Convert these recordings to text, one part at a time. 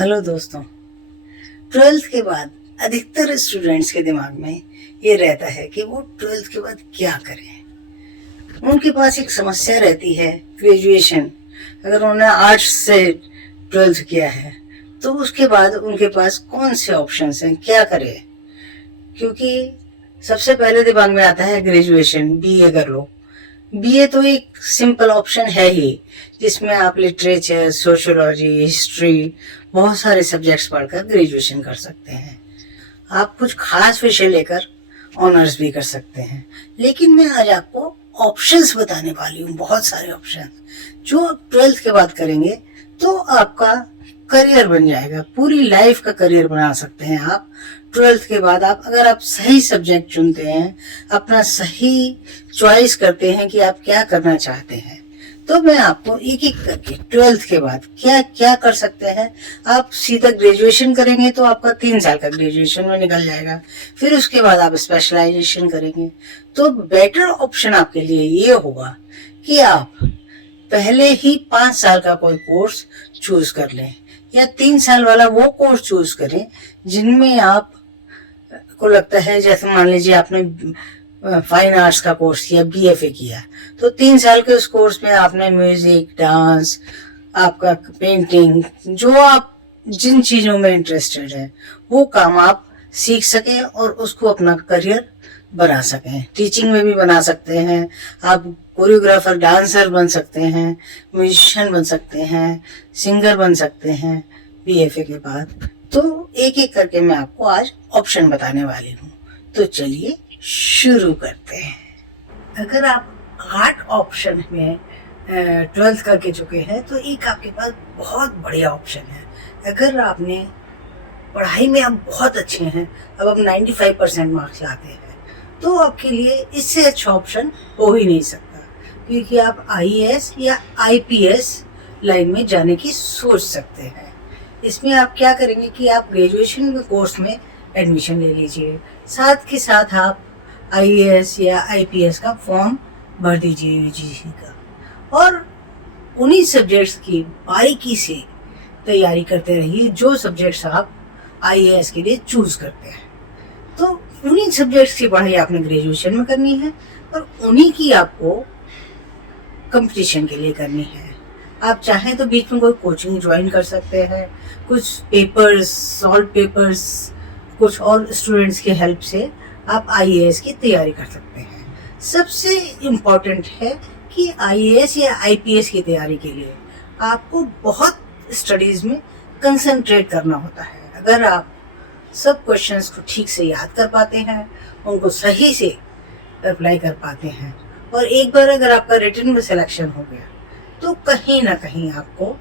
Hello दोस्तों। Twelfth के बाद अधिकतर स्टूडेंट्स के दिमाग में ये रहता है कि वो ट्वेल्थ के बाद क्या करें। उनके पास एक समस्या रहती है, ग्रेजुएशन अगर उन्होंने आर्ट्स से ट्वेल्थ किया है तो उसके बाद उनके पास कौन से ऑप्शंस हैं, क्या करें। क्योंकि सबसे पहले दिमाग में आता है ग्रेजुएशन, बीए कर लो। बीए तो एक सिंपल ऑप्शन है ही, जिसमें आप लिटरेचर, सोशियोलॉजी, हिस्ट्री, बहुत सारे सब्जेक्ट्स पढ़कर ग्रेजुएशन कर सकते हैं। आप कुछ खास विषय लेकर ऑनर्स भी कर सकते हैं। लेकिन मैं आज आपको ऑप्शंस बताने वाली हूँ, बहुत सारे ऑप्शंस जो आप ट्वेल्थ के बाद करेंगे तो आपका करियर बन जाएगा, पूरी लाइफ का करियर बना सकते हैं आप ट्वेल्थ के बाद। आप अगर आप सही सब्जेक्ट चुनते हैं, अपना सही चॉइस करते हैं कि आप क्या करना चाहते हैं, तो मैं आपको एक एक करके ट्वेल्थ के बाद क्या क्या कर सकते हैं। आप सीधा ग्रेजुएशन करेंगे तो आपका 3 साल का ग्रेजुएशन में निकल जाएगा, फिर उसके बाद आप स्पेशलाइजेशन करेंगे। तो बेटर ऑप्शन आपके लिए ये होगा कि आप पहले ही 5 साल का कोई कोर्स चूज कर लें या 3 साल वाला वो कोर्स चूज करें जिनमें आप को लगता है, जैसे मान लीजिए आपने फाइन आर्ट्स का कोर्स किया, बीएफए किया, तो 3 साल के उस कोर्स में आपने म्यूजिक, डांस, आपका पेंटिंग, जो आप जिन चीजों में इंटरेस्टेड है वो काम आप सीख सकें और उसको अपना करियर बना सकें। टीचिंग में भी बना सकते हैं, आप कोरियोग्राफर, डांसर बन सकते हैं, म्यूजिशियन बन सकते हैं, सिंगर बन सकते हैं बीएफए के बाद। तो एक एक करके मैं आपको आज ऑप्शन बताने वाली हूँ। तो चलिए शुरू करते हैं। अगर आप आर्ट ऑप्शन में ट्वेल्थ करके चुके हैं तो एक आपके पास बहुत बढ़िया ऑप्शन है। अगर आपने पढ़ाई में आप बहुत अच्छे हैं, अब आप 95% मार्क्स लाते हैं, तो आपके लिए इससे अच्छा ऑप्शन हो ही नहीं सकता, क्योंकि आप आईएएस या आईपीएस लाइन में जाने की सोच सकते हैं। इसमें आप क्या करेंगे कि आप ग्रेजुएशन के कोर्स में एडमिशन ले लीजिए, साथ के साथ आप आईएएस या आईपीएस का फॉर्म भर दीजिए यूजीसी का, और उन्हीं सब्जेक्ट्स की बारीकी से तैयारी करते रहिए जो सब्जेक्ट्स आप आईएएस के लिए चूज करते हैं। तो उन्हीं सब्जेक्ट्स की पढ़ाई आपने ग्रेजुएशन में करनी है और उन्हीं की आपको कंपटीशन के लिए करनी है। आप चाहें तो बीच में कोई कोचिंग ज्वाइन कर सकते हैं, कुछ पेपर्स, सॉल्व पेपर्स, कुछ और स्टूडेंट्स की हेल्प से आप आईएएस की तैयारी कर सकते हैं। सबसे इम्पोर्टेंट है कि आईएएस या आईपीएस की तैयारी के लिए आपको बहुत स्टडीज में कंसंट्रेट करना होता है। अगर आप सब क्वेश्चंस को ठीक से याद कर पाते हैं, उनको सही से अप्लाई कर पाते हैं, और एक बार अगर आपका रिटन में सिलेक्शन हो गया तो कहीं ना कहीं आपको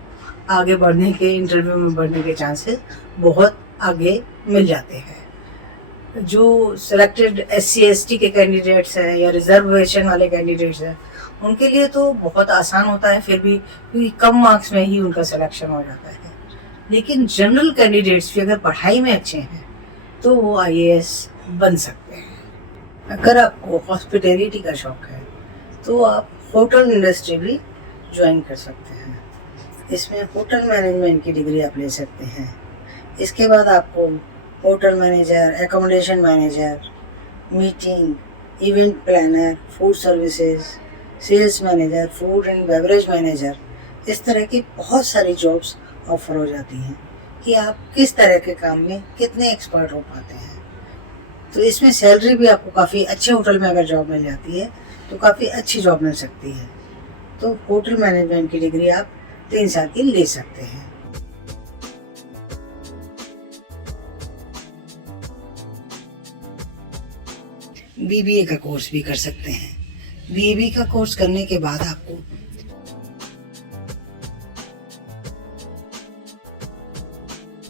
आगे बढ़ने के, इंटरव्यू में बढ़ने के चांसेस बहुत आगे मिल जाते हैं। जो सिलेक्टेड एससी एसटी के कैंडिडेट्स हैं या रिजर्वेशन वाले कैंडिडेट्स हैं, उनके लिए तो बहुत आसान होता है फिर भी, क्योंकि कम मार्क्स में ही उनका सिलेक्शन हो जाता है। लेकिन जनरल कैंडिडेट्स भी अगर पढ़ाई में अच्छे हैं तो वो आईएएस बन सकते हैं। अगर आपको हॉस्पिटैलिटी का शौक है तो आप होटल इंडस्ट्री भी ज्वाइन कर सकते हैं। इसमें होटल मैनेजमेंट की डिग्री आप ले सकते हैं। इसके बाद आपको hotel manager, accommodation manager, meeting, event planner, food services, sales manager, food and beverage manager, इस तरह की बहुत सारी जॉब्स ऑफर हो जाती हैं कि आप किस तरह के काम में कितने एक्सपर्ट हो पाते हैं। तो इसमें सैलरी भी आपको काफ़ी अच्छे होटल में अगर जॉब मिल जाती है तो काफ़ी अच्छी जॉब मिल सकती है। तो होटल मैनेजमेंट की डिग्री आप 3 साल की ले सकते हैं। बीबीए का कोर्स भी कर सकते हैं। बीबीए का कोर्स करने के बाद आपको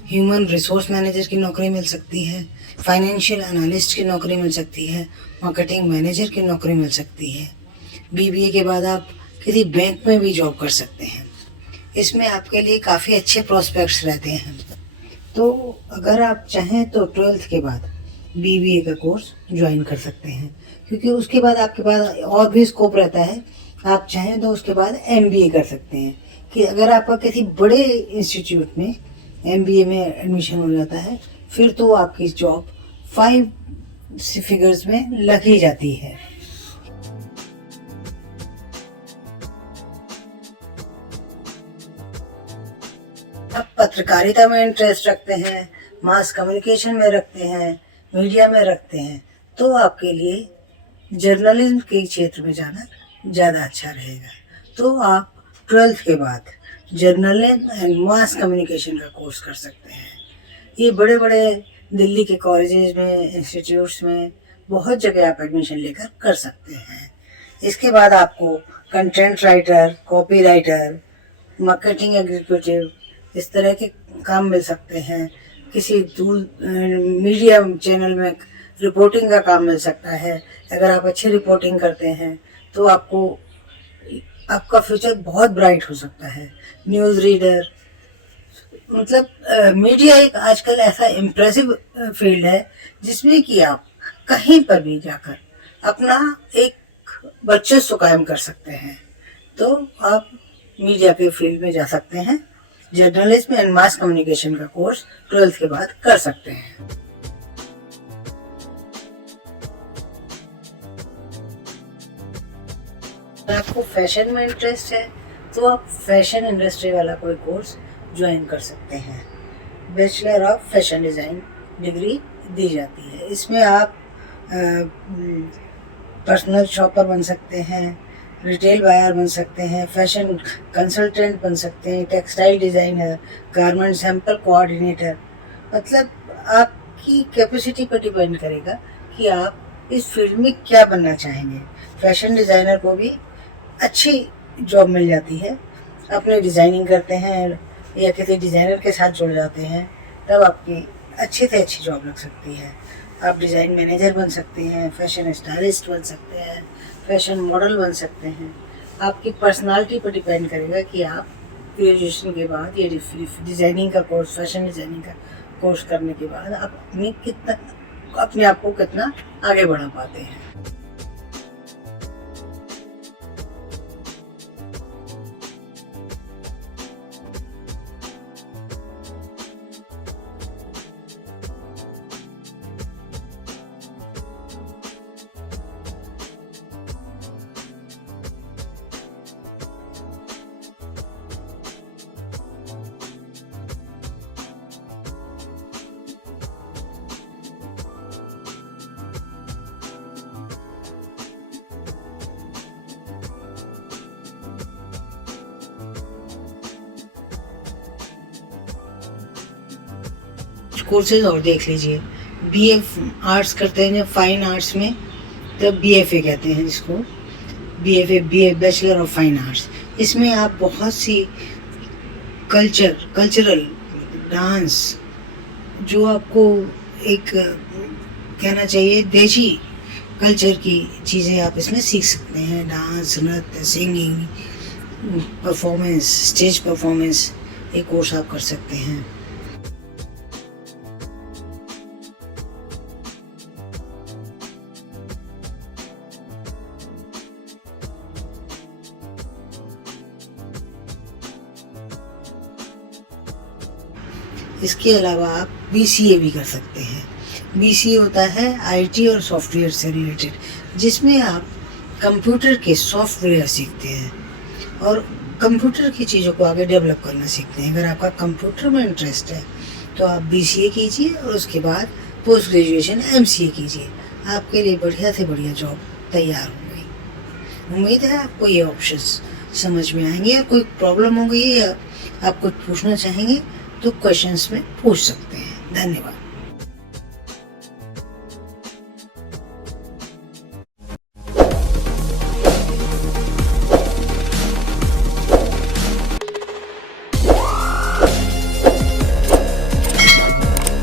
ह्यूमन रिसोर्स मैनेजर की नौकरी मिल सकती है, फाइनेंशियल एनालिस्ट की नौकरी मिल सकती है, मार्केटिंग मैनेजर की नौकरी मिल सकती है। बीबीए के बाद आप किसी बैंक में भी जॉब कर सकते हैं। इसमें आपके लिए काफ़ी अच्छे प्रोस्पेक्ट्स रहते हैं। तो अगर आप चाहें तो ट्वेल्थ के बाद बीबीए का कोर्स ज्वाइन कर सकते हैं, क्योंकि उसके बाद आपके पास और भी स्कोप रहता है। आप चाहें तो उसके बाद एमबीए कर सकते हैं, कि अगर आपका किसी बड़े इंस्टीट्यूट में MBA में एडमिशन हो जाता है, फिर तो आपकी जॉब 5 फिगर्स में लग ही जाती है। अब पत्रकारिता में इंटरेस्ट रखते हैं, मास कम्युनिकेशन में रखते हैं, मीडिया में रखते हैं, तो आपके लिए जर्नलिज्म के क्षेत्र में जाना ज़्यादा अच्छा रहेगा। तो आप 12th के बाद जर्नलिज्म एंड मास कम्युनिकेशन का कोर्स कर सकते हैं। ये बड़े बड़े दिल्ली के कॉलेजेस में, इंस्टीट्यूट्स में बहुत जगह आप एडमिशन लेकर कर सकते हैं। इसके बाद आपको content writer, copy writer, marketing executive, इस तरह के काम मिल सकते हैं। किसी मीडिया चैनल में रिपोर्टिंग का काम मिल सकता है। अगर आप अच्छी रिपोर्टिंग करते हैं तो आपका फ्यूचर बहुत ब्राइट हो सकता है। न्यूज़ रीडर, मतलब मीडिया एक आजकल ऐसा इम्प्रेसिव फील्ड है जिसमें कि आप कहीं पर भी जाकर अपना एक वर्चस्व कायम कर सकते हैं। तो आप मीडिया के फील्ड में जा सकते हैं। जर्नलिज्म एंड मास कम्युनिकेशन का कोर्स 12th के बाद कर सकते हैं। अगर आपको फैशन में इंटरेस्ट है तो आप फैशन इंडस्ट्री वाला कोई कोर्स ज्वाइन कर सकते हैं। Bachelor of fashion design degree दी जाती है। इसमें आप पर्सनल शॉपर बन सकते हैं, रिटेल बायर बन सकते हैं, फैशन कंसल्टेंट बन सकते हैं, textile designer, garment sample coordinator. मतलब आपकी कैपेसिटी पर डिपेंड करेगा कि आप इस फील्ड में क्या बनना चाहेंगे। फैशन डिज़ाइनर को भी अच्छी जॉब मिल जाती है। अपने डिज़ाइनिंग करते हैं या किसी डिज़ाइनर के साथ जुड़ जाते हैं, तब आपकी अच्छी से अच्छी जॉब लग सकती है। आप डिज़ाइन मैनेजर बन सकते हैं, फैशन स्टाइलिस्ट बन सकते हैं, फैशन मॉडल बन सकते हैं। आपकी पर्सनालिटी पर डिपेंड करेगा कि आप ग्रेजुएशन के बाद ये डिज़ाइनिंग का कोर्स, फैशन डिज़ाइनिंग का कोर्स करने के बाद आप अपने आप को कितना आगे बढ़ा पाते हैं। कोर्सेज और देख लीजिए। BA आर्ट्स करते हैं फाइन आर्ट्स में, तब BFA कहते हैं जिसको, BA bachelor of fine arts. इसमें आप बहुत सी कल्चरल डांस, जो आपको एक कहना चाहिए देशी कल्चर की चीज़ें आप इसमें सीख सकते हैं। डांस, नृत्य, सिंगिंग, परफॉर्मेंस, स्टेज परफॉर्मेंस, ये कोर्स आप कर सकते हैं। इसके अलावा आप BCA भी कर सकते हैं। BCA होता है IT और सॉफ्टवेयर से रिलेटेड, जिसमें आप कंप्यूटर के सॉफ्टवेयर सीखते हैं और कंप्यूटर की चीज़ों को आगे डेवलप करना सीखते हैं। अगर आपका कंप्यूटर में इंटरेस्ट है तो आप BCA कीजिए और उसके बाद पोस्ट ग्रेजुएशन MCA कीजिए। आपके लिए बढ़िया से बढ़िया जॉब तैयार हो गई। उम्मीद है आपको ये ऑप्शंस समझ में आएंगे। और कोई प्रॉब्लम हो गई या आप कुछ पूछना चाहेंगे तो क्वेश्चंस में पूछ सकते हैं। धन्यवाद।